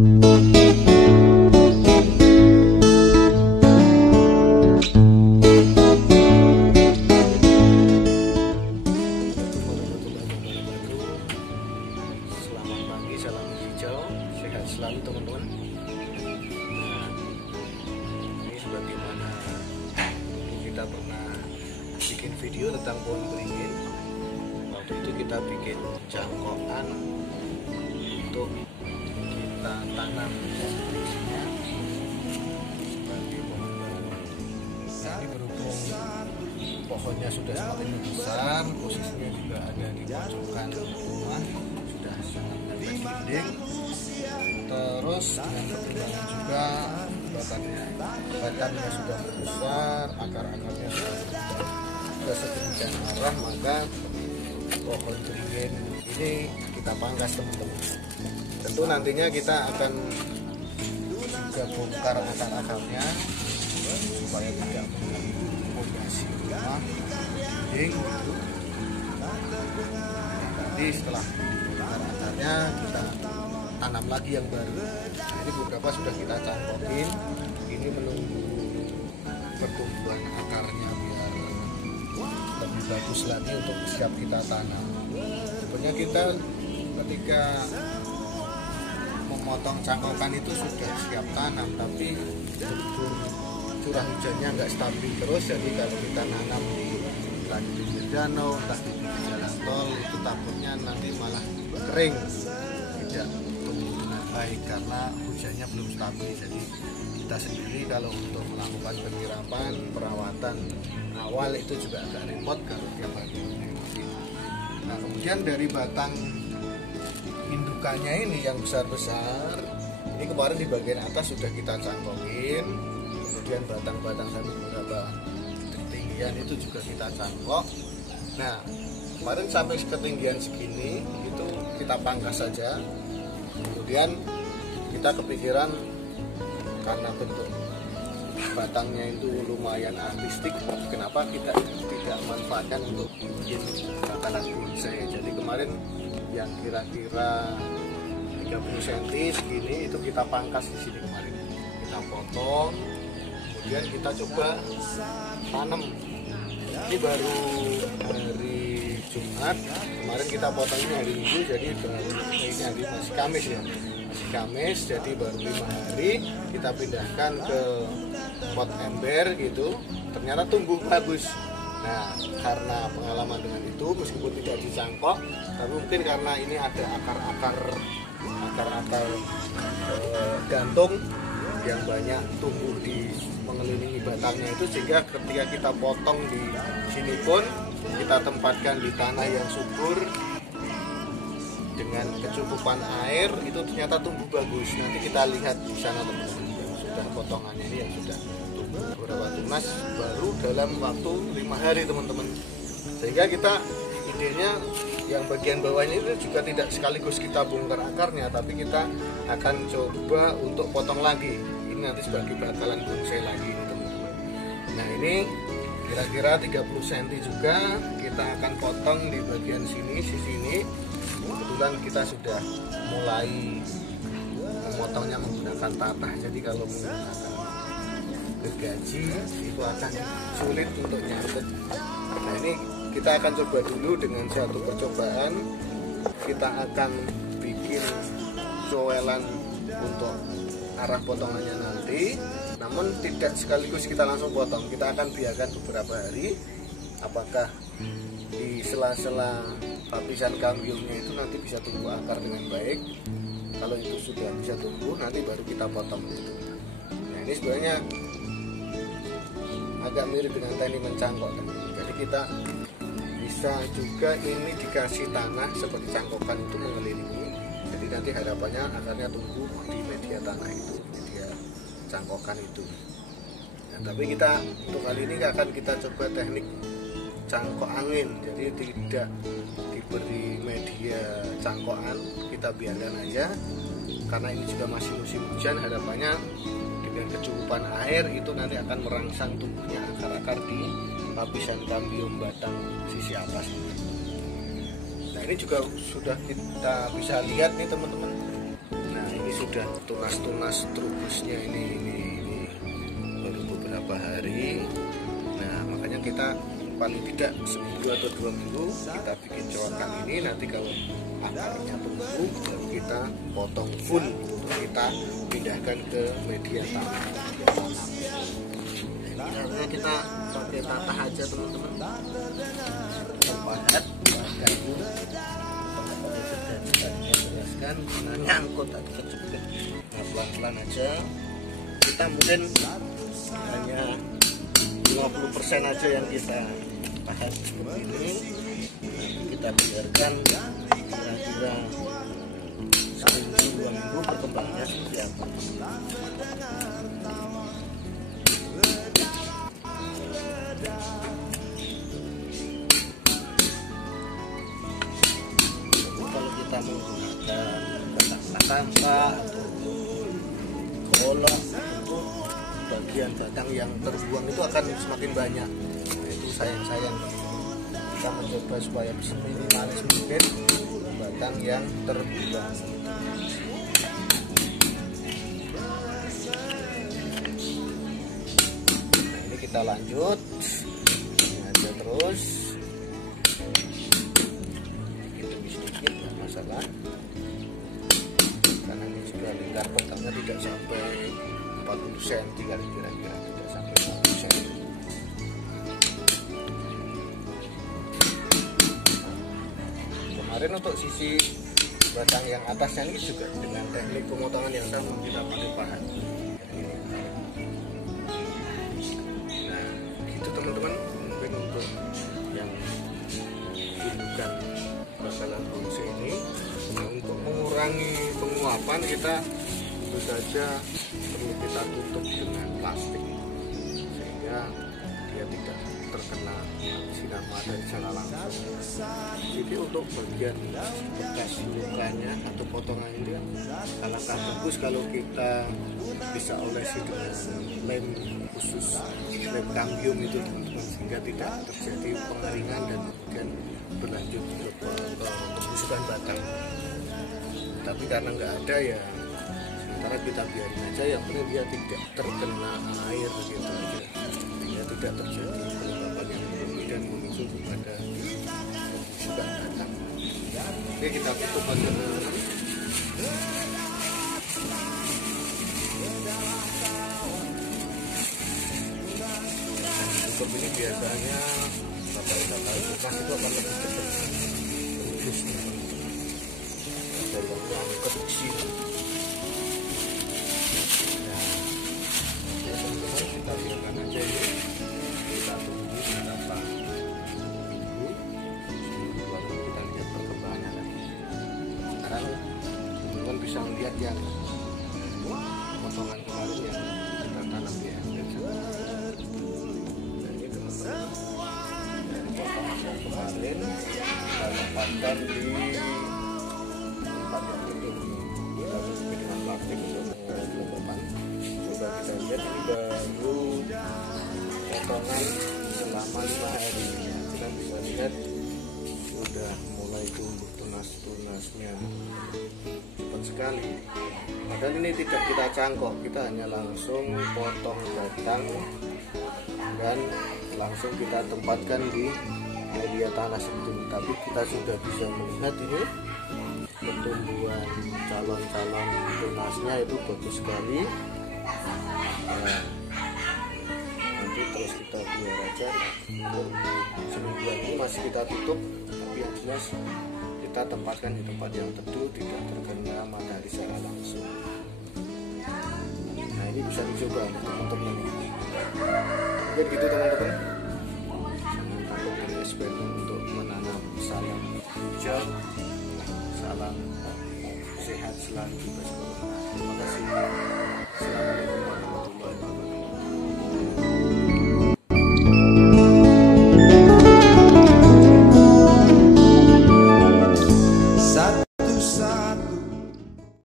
Selamat pagi, salam hijau, sehat selalu teman-teman. Ini sebagaimana kita pernah bikin video tentang pohon beringin. Waktu itu kita bikin cangkokan untuk kita tanam isinya sebagai pohon beringin. Nah, ini berhubung pohonnya sudah semakin besar, posisinya juga ada di pojokan rumah, sudah sangat dinding. Terus dengan perkembangan juga batangnya sudah besar, akar-akarnya sudah ke sedemikian arah, maka pohon beringin ini kita pangkas teman-teman. Tentu nantinya kita akan juga bongkar akar-akarnya supaya tidak mengganggu fondasi rumah, dinding gitu. Nanti setelah bongkar akarnya kita tanam lagi yang baru. Nah, ini beberapa sudah kita cangkokin. Ini menunggu pertumbuhan akarnya biar lebih bagus lagi untuk siap kita tanam. Sebenarnya kita ketika memotong cangkokan itu sudah siap tanam, tapi berhubung curah hujannya nggak stabil terus, jadi kalau kita nanam di pinggir danau, entah di jalan tol, itu takutnya nanti malah kering, tidak tumbuh dengan baik karena hujannya belum stabil. Jadi kita sendiri kalau untuk melakukan penyiraman, perawatan awal itu juga agak repot kalau tiap hari mengikuti. Nah, kemudian dari batang indukannya ini yang besar-besar, ini kemarin di bagian atas sudah kita cangkokin, kemudian batang-batang sampai beberapa ketinggian itu juga kita cangkok. Nah, kemarin sampai ketinggian segini itu kita pangkas saja. Kemudian kita kepikiran karena bentuk batangnya itu lumayan artistik, kenapa kita tidak manfaatkan untuk bikin bakalan bonsai. Jadi kemarin yang kira-kira 30 cm segini itu kita pangkas di sini kemarin. Kita potong, kemudian kita coba tanam. Ini baru hari Jumat, kemarin kita potongnya hari Minggu, jadi ini hari masih Kamis ya. Masih Kamis, jadi baru 5 hari kita pindahkan ke pot ember gitu. Ternyata tumbuh bagus. Nah, karena pengalaman dengan itu, meskipun tidak dicangkok, tapi mungkin karena ini ada akar-akar gantung yang banyak tumbuh di mengelilingi batangnya itu, sehingga ketika kita potong di sini pun kita tempatkan di tanah yang subur dengan kecukupan air, itu ternyata tumbuh bagus. Nanti kita lihat di sana teman-teman, sudah potongannya ini yang sudah tumbuh beberapa tunas baru dalam waktu 5 hari teman-teman. Sehingga kita idenya yang bagian bawahnya itu juga tidak sekaligus kita bongkar akarnya, tapi kita akan coba untuk potong lagi. Ini nanti sebagai bakalan bonsai lagi ini teman-teman. Nah, ini kira-kira 30 cm juga kita akan potong di bagian sini, sisi ini. Kebetulan kita sudah mulai memotongnya menggunakan tatah, jadi kalau menggunakan gergaji itu akan sulit untuk nyangkut. Nah, ini kita akan coba dulu dengan suatu percobaan. Kita akan bikin cowelan untuk arah potongannya nanti, namun tidak sekaligus kita langsung potong. Kita akan biarkan beberapa hari, apakah di sela-sela lapisan kambiumnya itu nanti bisa tumbuh akar dengan baik. Kalau itu sudah bisa tumbuh, nanti baru kita potong. Nah, ini sebenarnya agak mirip dengan teknik mencangkok kan? Jadi kita bisa juga ini dikasih tanah seperti cangkokan itu mengelilingi. Jadi nanti harapannya akarnya tumbuh di media tanah itu, media cangkokan itu. Nah, tapi kita untuk kali ini akan kita coba teknik cangkok angin. Jadi tidak diberi media cangkokan, kita biarkan aja. Karena ini juga masih musim hujan, harapannya dengan kecukupan air itu nanti akan merangsang tumbuhnya akar-akar di lapisan kambium batang sisi atas. Nah, ini juga sudah kita bisa lihat nih teman-teman. Nah, ini sudah tunas-tunas trubusnya ini baru beberapa hari. Nah makanya kita paling tidak seminggu atau 2 minggu kita bikin coakan ini. Nanti kalau akarnya tumbuh baru kita potong full, kita pindahkan ke media tanam. Nah, kita pakai tatah aja teman-teman, kita pahat kayu, jelaskan nyangkut atau kejepit. Nah pelan-pelan aja, kita mungkin hanya 50% aja yang kita pahat seperti ini. Kita biarkan kira-kira seminggu 2 minggu perkembangannya seperti apa. Kalau kita menggunakan batang sampah atau golok, itu bagian batang yang terbuang itu akan semakin banyak. Nah, itu sayang. Kita mencoba supaya seminimalis mungkin batang yang terbuang. Nah, ini kita lanjut, ini aja terus, sedikit nggak masalah, karena ini juga lingkar batangnya tidak sampai 40 cm kira-kira, tidak sampai 40 cm. Kemarin untuk sisi batang yang atasnya ini juga dengan teknik pemotongan yang sama, kita pakai pahat. Nah itu teman-teman, mungkin untuk yang bukan masalah fungsi ini. Nah, untuk mengurangi penguapan kita tentu saja perlu kita tutup dengan plastik sehingga dia tidak terkena sinar matahari secara langsung. Jadi untuk bagian bekas lukanya atau potongan ini alangkah bagus kalau kita bisa olesi dengan lem khusus, lem kambium itu teman-teman, sehingga tidak terjadi pengeringan dan kemudian berlanjut untuk pembusukan batang. Tapi karena nggak ada ya sementara kita biarin aja, yang penting dia tidak terkena air gitu aja, sehingga tidak terjadi pelembapan yang kemudian memicu kepada pembusukan batang. Oke, kita tutup aja teman-teman. Tutup ini biasanya bakal tunas itu akan lebih cepat trubusnya, dalam yang kecil. Nah, ya teman-teman, kita biarkan aja ini, kita tunggu beberapa minggu, seminggu baru kita lihat perkembangannya lagi. Sekarang teman-teman bisa melihat yang potongan kemarin yang kita tanam di ember. Dan ini teman-teman, dari potongan yang kemarin kita tempatkan di tempat yang tutup, kita tutupi dengan plastik untuk mengurangi kelembapan. Coba kita lihat, ini baru potongan selama 5 hari. Kita bisa lihat sudah mulai tumbuh tunas-tunasnya, cepat sekali. Padahal ini tidak kita cangkok, kita hanya langsung potong batang dan langsung kita tempatkan di media tanah seperti ini. Tapi kita sudah bisa melihat ini pertumbuhan calon-calon tunasnya itu bagus sekali. Nah, nanti terus kita biar aja semingguan ini masih kita tutup, tapi yang jelas kita tempatkan di tempat yang teduh, tidak terkena matahari secara langsung. Nah ini bisa dicoba oleh teman-teman. Mungkin gitu teman-teman, jangan takut dari eksperimen untuk menanam salam hijau, salam sehat selalu. Terima kasih.